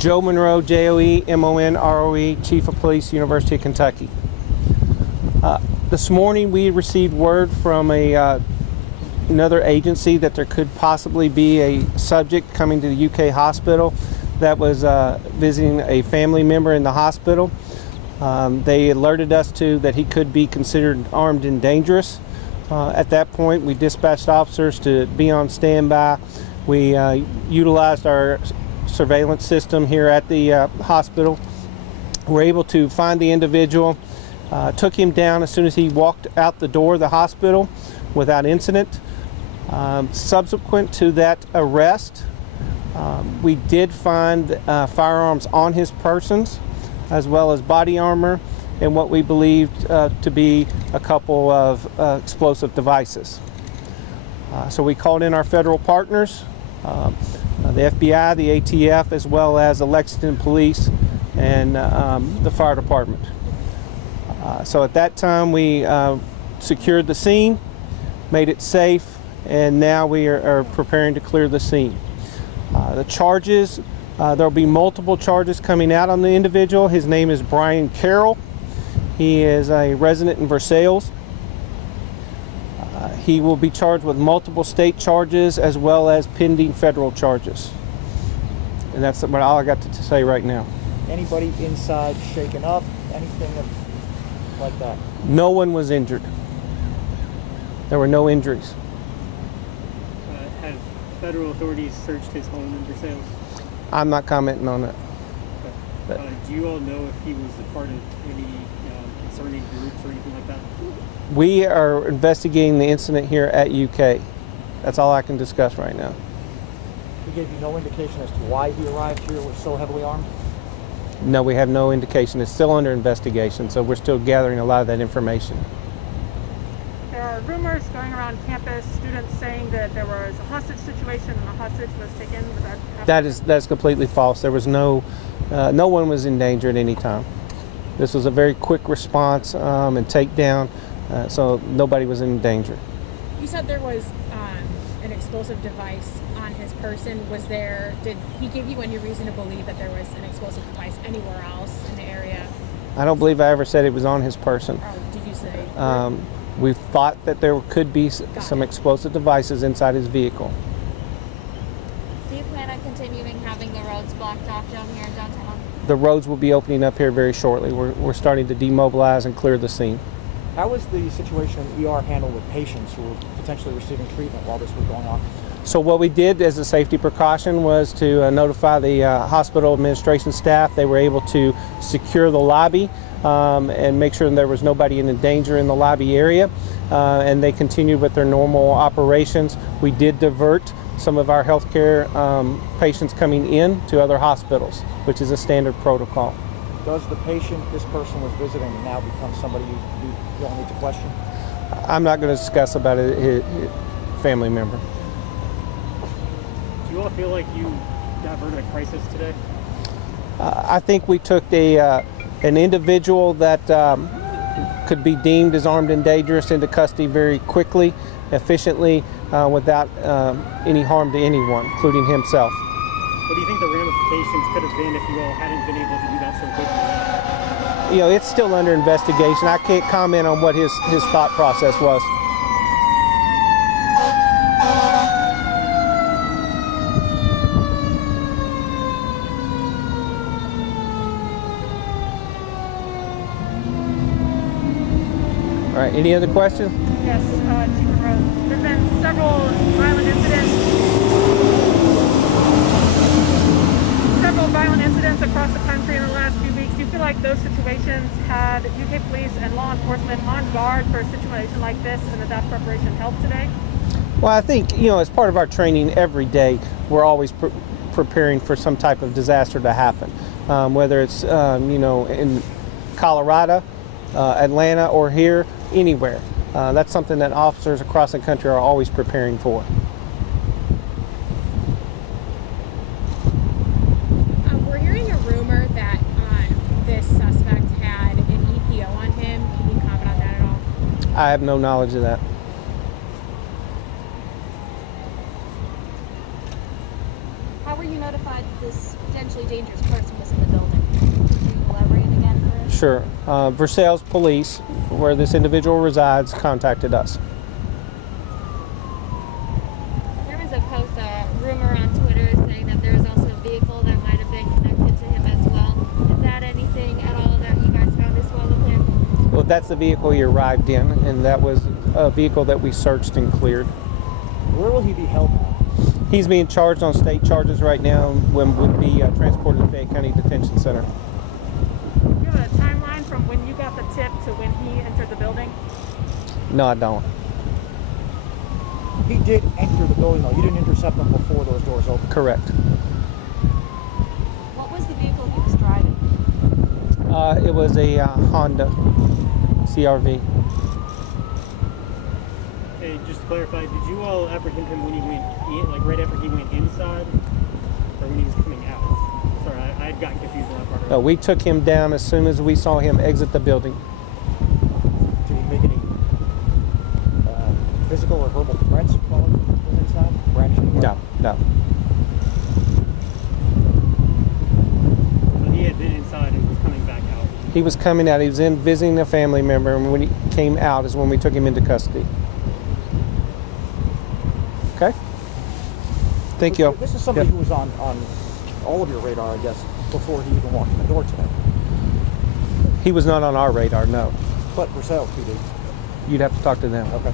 Joe Monroe, Joe-Monroe, Chief of Police, University of Kentucky. This morning we received word from another agency that there could possibly be a subject coming to the UK hospital that was visiting a family member in the hospital. They alerted us that he could be considered armed and dangerous. At that point, we dispatched officers to be on standby. We utilized our surveillance system here at the hospital. We were able to find the individual, took him down as soon as he walked out the door of the hospital without incident. Subsequent to that arrest, we did find firearms on his persons, as well as body armor and what we believed to be a couple of explosive devices. So we called in our federal partners, the FBI, the ATF, as well as the Lexington Police and the fire department. So at that time we secured the scene, made it safe, and now we are preparing to clear the scene. The charges, there will be multiple charges coming out on the individual. His name is Bryan Carroll. He is a resident in Versailles. He will be charged with multiple state charges as well as pending federal charges. And that's all I got to say right now. Anybody inside shaken up? Anything like that? No one was injured. There were no injuries. Have federal authorities searched his home in Versailles? I'm not commenting on that. Okay. Do you all know if he was a part of any concerning groups or anything like that? We are investigating the incident here at UK. That's all I can discuss right now. He gave you no indication as to why he arrived here was so heavily armed? No, we have no indication. It's still under investigation, so we're still gathering a lot of that information. There are rumors going around campus, students saying that there was a hostage situation and a hostage was taken. Was that That's completely false. There was no one was in danger at any time. This was a very quick response and takedown, so nobody was in danger. You said there was an explosive device on his person. Did he give you any reason to believe that there was an explosive device anywhere else in the area? I don't believe I ever said it was on his person. Or did you say? We thought that there could be some explosive devices inside his vehicle. Do you plan on continuing having the roads blocked off down here in downtown? The roads will be opening up here very shortly. We're starting to demobilize and clear the scene. How was the situation in the ER handled with patients who were potentially receiving treatment while this was going on? So what we did as a safety precaution was to notify the hospital administration staff. They were able to secure the lobby and make sure there was nobody in danger in the lobby area, and they continued with their normal operations. We did divert some of our healthcare patients coming in to other hospitals, which is a standard protocol. Does the patient this person was visiting now become somebody you don't need to question? I'm not going to discuss about his family member. Do you all feel like you diverted a crisis today? I think we took an individual that could be deemed as armed and dangerous into custody very quickly, efficiently, without any harm to anyone, including himself. What do you think the ramifications could have been if you all hadn't been able to do that so quickly? You know, it's still under investigation. I can't comment on what his thought process was. All right, any other questions? Yes, Chief Monroe. There's been several violent incidents across the country in the last few weeks. Do you feel like those situations had UK police and law enforcement on guard for a situation like this, and that preparation helped today? Well, I think, as part of our training every day, we're always preparing for some type of disaster to happen, whether it's, in Colorado, Atlanta, or here, anywhere. That's something that officers across the country are always preparing for. We're hearing a rumor that this suspect had an EPO on him. Can you comment on that at all? I have no knowledge of that. How were you notified this potentially dangerous person was in the building. Could you elaborate again, Chris? Sure. Versailles Police, where this individual resides, contacted us. There was a post, a rumor on Twitter saying that there was also a vehicle that might have been connected to him as well. Is that anything at all that you guys found as well with him? Well, that's the vehicle he arrived in, and that was a vehicle that we searched and cleared. Where will he be held now? He's being charged on state charges right now and would be transported to Fayette County Detention Center. Do you have a timeline from when you got the tip to when he entered the building? No, I don't. He did enter the building, though. You didn't intercept him before those doors opened. Correct. What was the vehicle he was driving? It was a Honda CRV. Hey, just to clarify, did you all apprehend him when he went in, like right after he went inside, or when he was coming out? Sorry, I had gotten confused on that part. We took him down as soon as we saw him exit the building. Did he make any physical or verbal threats while he was inside? Brandishing? No. So he had been inside and was coming back out. He was coming out. He was in visiting a family member, and when he came out is when we took him into custody. Okay? Thank you. This is somebody Yeah. who was on all of your radar, I guess, before he even walked in the door today. He was not on our radar, no. But Versailles PD. You'd have to talk to them. Okay.